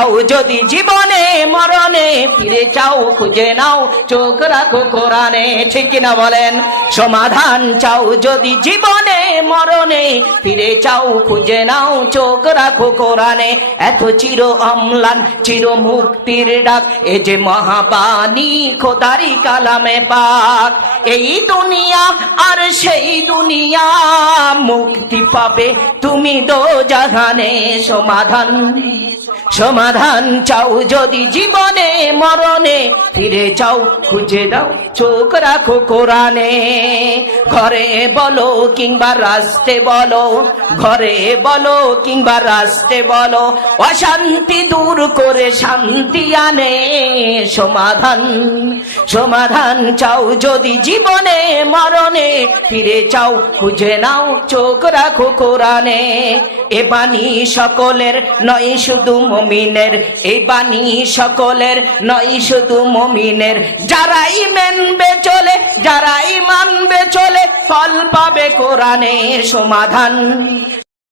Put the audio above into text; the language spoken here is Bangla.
চাও যদি জীবনে মরণে ফিরে চাও খুঁজে নাও চোখ রাখো কোরআনে ঠিক কিনা বলেন সমাধান চাও যদি জীবনে মরণে ফিরে চাও খুঁজে নাও চোখ রাখো কোরআনে এত চির অম্লান চির মুক্তির ডাক এ যে মহাবাণী খোদারি কালামে পাক এই দুনিয়া আর সেই দুনিয়া মুক্তি পাবে তুমি দোজাহানে সমাধান চাও যদি জীবনে মরণে ফিরে চাও খুঁজে দাও চোখ রাখো কোরআনে ঘরে বলো কিংবা রাস্তে বলো ঘরে বলো কিংবা রাস্তে বলো অশান্তি দূর করে শান্তি আনে সমাধান চাও যদি জীবনে মরণে ফিরে চাও খুঁজে নাও চোখ রাখো কোরআনে এ বাণী সকলের নয় শুধু মুমিনের এই বাণী সকলের নয় শুধু মুমিনের যারাই মানবে চলে যারাই মানবে চলে ফল পাবে কোরআনে সমাধান